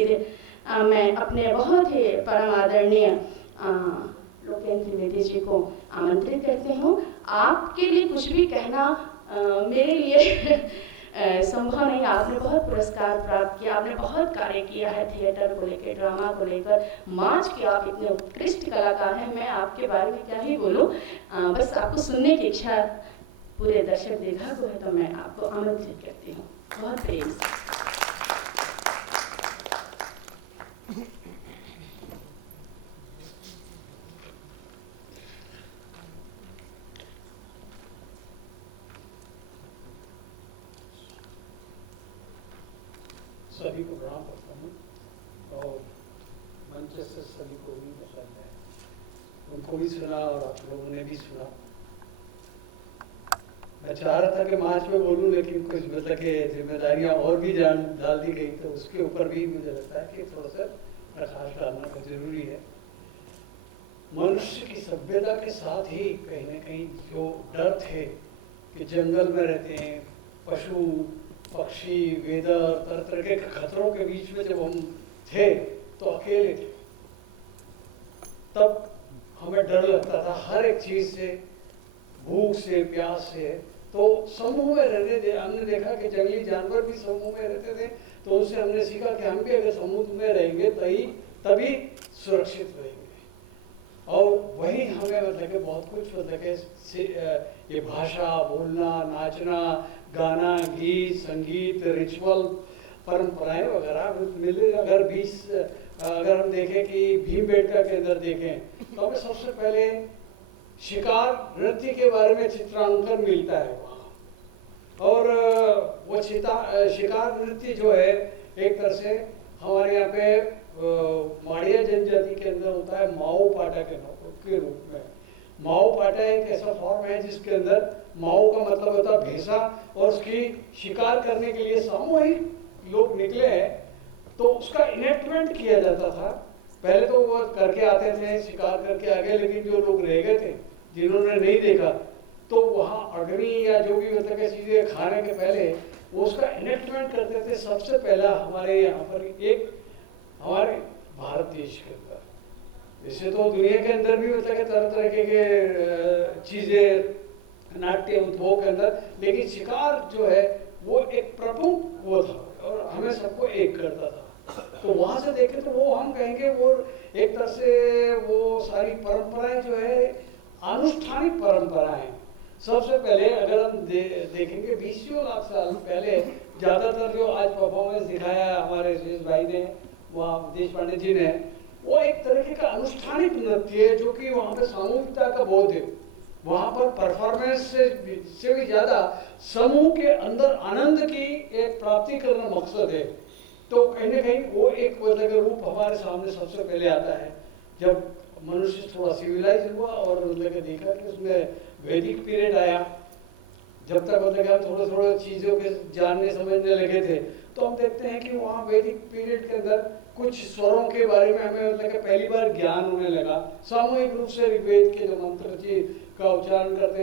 सिर मैं अपने बहुत ही परम आदरणीय लोकेन त्रिवेदी जी को आमंत्रित करती हूँ। आपके लिए कुछ भी कहना मेरे लिए संभव नहीं। आपने बहुत पुरस्कार प्राप्त किया, आपने बहुत कार्य किया है थिएटर को लेकर, ड्रामा को लेकर, मंच के आप इतने उत्कृष्ट कलाकार हैं। मैं आपके बारे में क्या ही बोलूँ, बस आपको सुनने की इच्छा पूरे दर्शक दीर्घा को है, तो मैं आपको आमंत्रित करती हूँ बहुत प्रेम से। सभी को प्रणाम करता हूँ और मंच से सभी को भी पसंद है, उनको भी सुना और आप लोगों ने भी सुना। मैं चाह रहा था कि मार्च में बोलूँ, लेकिन कुछ मतलब कि जिम्मेदारियाँ और भी जान डाल दी गई, तो उसके ऊपर भी मुझे लगता है कि थोड़ा सा प्रकाश डालना बहुत जरूरी है। मनुष्य की सभ्यता के साथ ही कहीं ना कहीं जो डर थे कि जंगल में रहते हैं, पशु पक्षी वेदर तरह तरह के खतरों के बीच में जब हम थे तो अकेले थे, तब हमें डर लगता था हर एक चीज से, भूख से, प्यास से। तो समूह में रहने दे, हमने देखा कि जंगली जानवर भी समूह में रहते थे, तो उनसे हमने सीखा कि हम भी अगर समूह में रहेंगे तभी सुरक्षित रहेंगे। और वही हमें मतलब कि बहुत कुछ मतलब कि ये भाषा, बोलना, नाचना, गाना, गीत, संगीत, रिचुअल, परंपराएं वगैरह मिले। अगर हम देखें कि भीमबेटका के अंदर देखें तो हमें सबसे पहले शिकार नृत्य के बारे में चित्रांकन मिलता है वहाँ। और वो शिकार नृत्य जो है एक तरह से हमारे यहाँ पे माड़िया जनजाति के अंदर होता है माओ पाटा के रूप में। माओ पाटा एक ऐसा फॉर्म है जिसके अंदर माओ का मतलब होता है भैंसा, और उसकी शिकार करने के लिए सामूहिक लोग निकले हैं तो उसका इनेक्टमेंट किया जाता था। पहले तो वो करके आते थे, शिकार करके आ गए, लेकिन जो लोग रह गए थे जिन्होंने नहीं देखा, तो वहाँ अग्नि या जो भी मतलब कि चीज़ें खाने के पहले वो उसका इनेक्टमेंट करते थे। सबसे पहला हमारे यहाँ पर एक हमारे भारत देश के अंदर, वैसे तो दुनिया के अंदर भी मतलब कि तरह तरह के चीज़ें नाट्य उद्योग के अंदर, लेकिन शिकार जो है वो एक प्रमुख वो था और हमें सबको एक करता था। तो वहाँ से देखें तो वो हम कहेंगे वो एक तरह से वो सारी परंपराएं जो है अनुष्ठानिक परंपराएं। सबसे पहले अगर हम देखेंगे 20 लाख साल पहले ज़्यादातर जो आज परफॉर्मेंस दिखाया हमारे शेष भाई ने, वहाँ देश पांडे जी ने, वो एक तरीके का अनुष्ठानिक नृत्य है जो कि वहाँ पे सामूहिकता का बोध है। वहाँ पर परफॉर्मेंस से भी ज़्यादा समूह के अंदर आनंद की एक प्राप्ति करना मकसद है। तो कहीं ना कहीं वो एक मतलब रूप हमारे सामने सबसे पहले आता है जब मनुष्य थोड़ा सिविलाइज हुआ और मतलब देखा कि उसमें वैदिक पीरियड आया। जब तक मतलब थोड़े थोड़े चीज़ों के जानने समझने लगे थे, तो हम देखते हैं कि वहाँ वैदिक पीरियड के अंदर कुछ स्वरों के बारे में हमें मतलब पहली बार ज्ञान होने लगा। सामूहिक रूप से ऋग्वेद के जो मंत्र जी का उच्चारण करते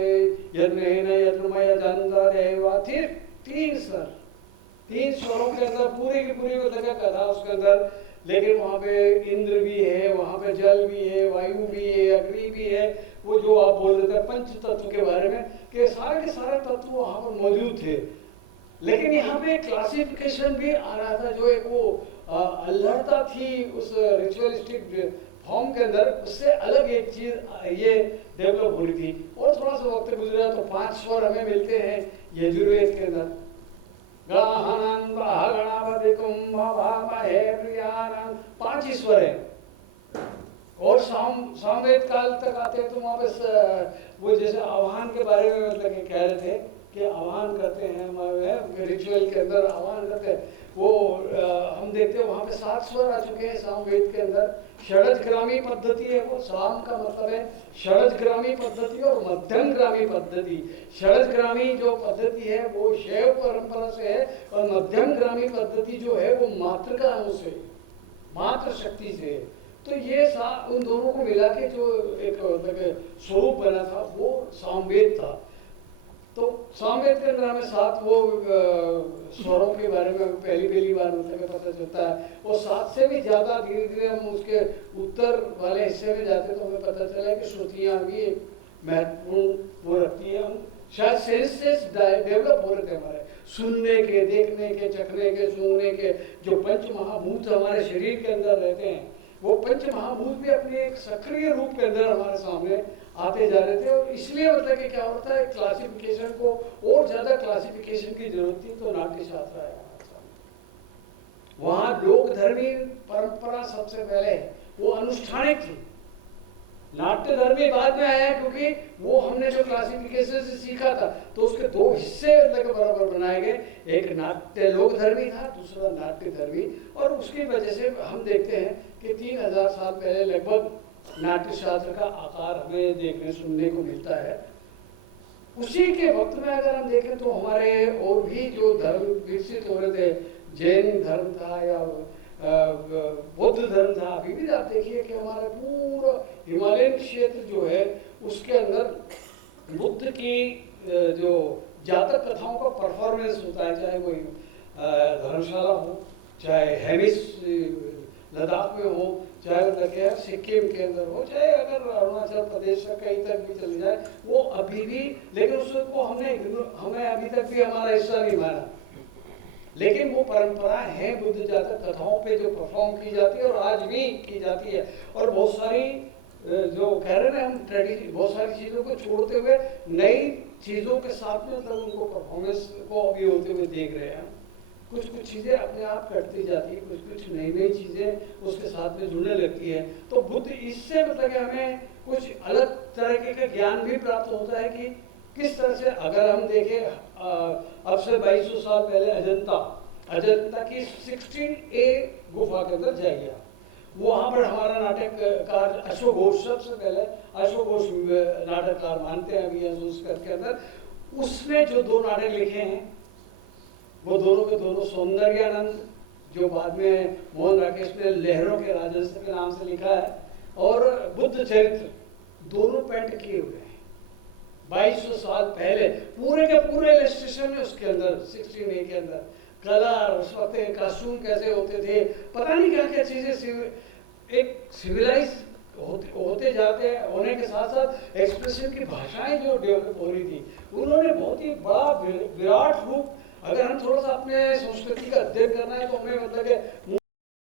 तीन स्वरों के अंदर पूरी की पूरी मतलब कथा उसके अंदर। लेकिन वहाँ पे इंद्र भी है, वहाँ पे जल भी है, वायु भी है, अग्नि भी है। वो जो आप बोल रहे थे पंच तत्व के बारे में, कि सारे के सारे तत्व वहाँ पर मौजूद थे। लेकिन यहाँ पे क्लासिफिकेशन भी आ रहा था, जो एक वो अल्लढ़ता थी उस रिचुअलिस्टिक फॉर्म के अंदर, उससे अलग एक चीज ये डेवलप हो रही थी। और थोड़ा सा वक्त गुजरा तो 5 स्वर हमें मिलते हैं यजुर्वेद के अंदर। गणानां गणावधिकुं भवामहे प्रियानां, 5 ही स्वर है। और सामवेद काल तक आते हैं तो वहाँ पे वो जैसे आह्वान के बारे में मतलब कि कह रहे थे कि आह्वान करते हैं हमारे रिचुअल के अंदर, आह्वान करते हैं वो हम देखते हैं वहाँ पे 7 स्वर आ चुके हैं सामवेद के अंदर। षडजग्रामी पद्धति है वो, साम का मतलब है षडजग्रामी पद्धति और मध्यमग्रामी पद्धति। षडजग्रामी जो पद्धति है वो शैव परंपरा से है, और मध्यमग्रामी पद्धति जो है वो मातृका से, मातृ शक्ति से है। तो ये उन दोनों को मिला के जो एक स्वरूप बना था वो सामवेद था। तो सामवेद के अंदर हमें 7 वो स्वरों के बारे में पहली बार मतलब पता चलता है। वो 7 से भी ज़्यादा धीरे धीरे हम उसके उत्तर वाले हिस्से में जाते तो हमें पता चला कि श्रुतियाँ भी एक महत्वपूर्ण वो रखती है। हम शायद सेंसेस डेवलप हो रहे थे हमारे, सुनने के, देखने के, चखने के, सूंघने के, जो पंच महाभूत हमारे शरीर के अंदर रहते हैं, वो पंच महाभूत भी अपने एक सक्रिय रूप के अंदर हमारे सामने आते जा रहे थे। और इसलिए मतलब कि क्या होता है, क्लासिफिकेशन को और ज़्यादा क्लासिफिकेशन की जरूरत थी, तो नाट्य शास्त्र आया हमारे सामने। वहाँ लोक धर्मी परंपरा सबसे पहले वो अनुष्ठानिक थी, नाट्य धर्मी बाद में आया, क्योंकि वो हमने जो क्लासिफिकेशन से सीखा था तो उसके 2 हिस्से मतलब बराबर बनाए गए, एक नाट्य लोक धर्मी था, दूसरा नाट्य धर्मी। और उसकी वजह से हम देखते हैं कि 3000 साल पहले लगभग नाट्य शास्त्र का आकार हमें देखने सुनने को मिलता है। उसी के वक्त में अगर हम देखें तो हमारे और भी जो धर्म विकसित हो रहे थे, जैन धर्म था या बौद्ध धर्म था, अभी भी आप देखिए कि हमारे पूरा हिमालयन क्षेत्र जो है उसके अंदर बुद्ध की जो जातक कथाओं का परफॉर्मेंस होता है, चाहे वो धर्मशाला हो, चाहे हेमिस लद्दाख में हो, चाहे मतलब सिक्किम के अंदर हो, चाहे अगर अरुणाचल प्रदेश का कहीं तक भी चले जाए, वो अभी भी, लेकिन उसको हमें अभी तक भी हमारा हिस्सा नहीं माना। लेकिन वो परंपरा है बुद्ध जातक कथाओं पे जो परफॉर्म की जाती है और आज भी की जाती है। और बहुत सारी जो कह रहे हैं हम ट्रेडिशन, बहुत सारी चीज़ों को छोड़ते हुए नई चीज़ों के साथ में मतलब उनको परफॉर्मेंस को अभी होते हुए देख रहे हैं। कुछ चीज़ें अपने आप कटती जाती है, कुछ नई चीज़ें उसके साथ में जुड़ने लगती है। तो बुद्ध इससे मतलब कि हमें कुछ अलग तरह का ज्ञान भी प्राप्त होता है कि किस तरह से, अगर हम देखें अब से 2200 साल पहले अजंता की 16A गुफा के अंदर जाइए, वहाँ पर हमारा नाटककार अशोक घोष, सबसे पहले अशोक घोष नाटककार मानते हैं अभी संस्कृत के अंदर, उसने जो 2 नाटक लिखे हैं वो दोनों के दोनों सौंदर्यानंद, जो बाद में मोहन राकेश ने लहरों के राजस्व के नाम से लिखा है, और बुद्ध चरित्र, दोनों पेंट किए हुए हैं 2200 साल पहले। पूरे के पूरे इलस्ट्रेशन है उसके अंदर, 16A के अंदर कलर, उस वक्त कॉस्ट्यूम कैसे होते थे, पता नहीं क्या क्या चीज़ें, एक सिविलाइज होते जाते हैं, होने के साथ साथ एक्सप्रेशन की भाषाएं जो डेवलप हो रही थी, उन्होंने बहुत ही बड़ा विराट रूप, अगर हम थोड़ा सा अपने संस्कृति का अध्ययन करना है तो हमें मतलब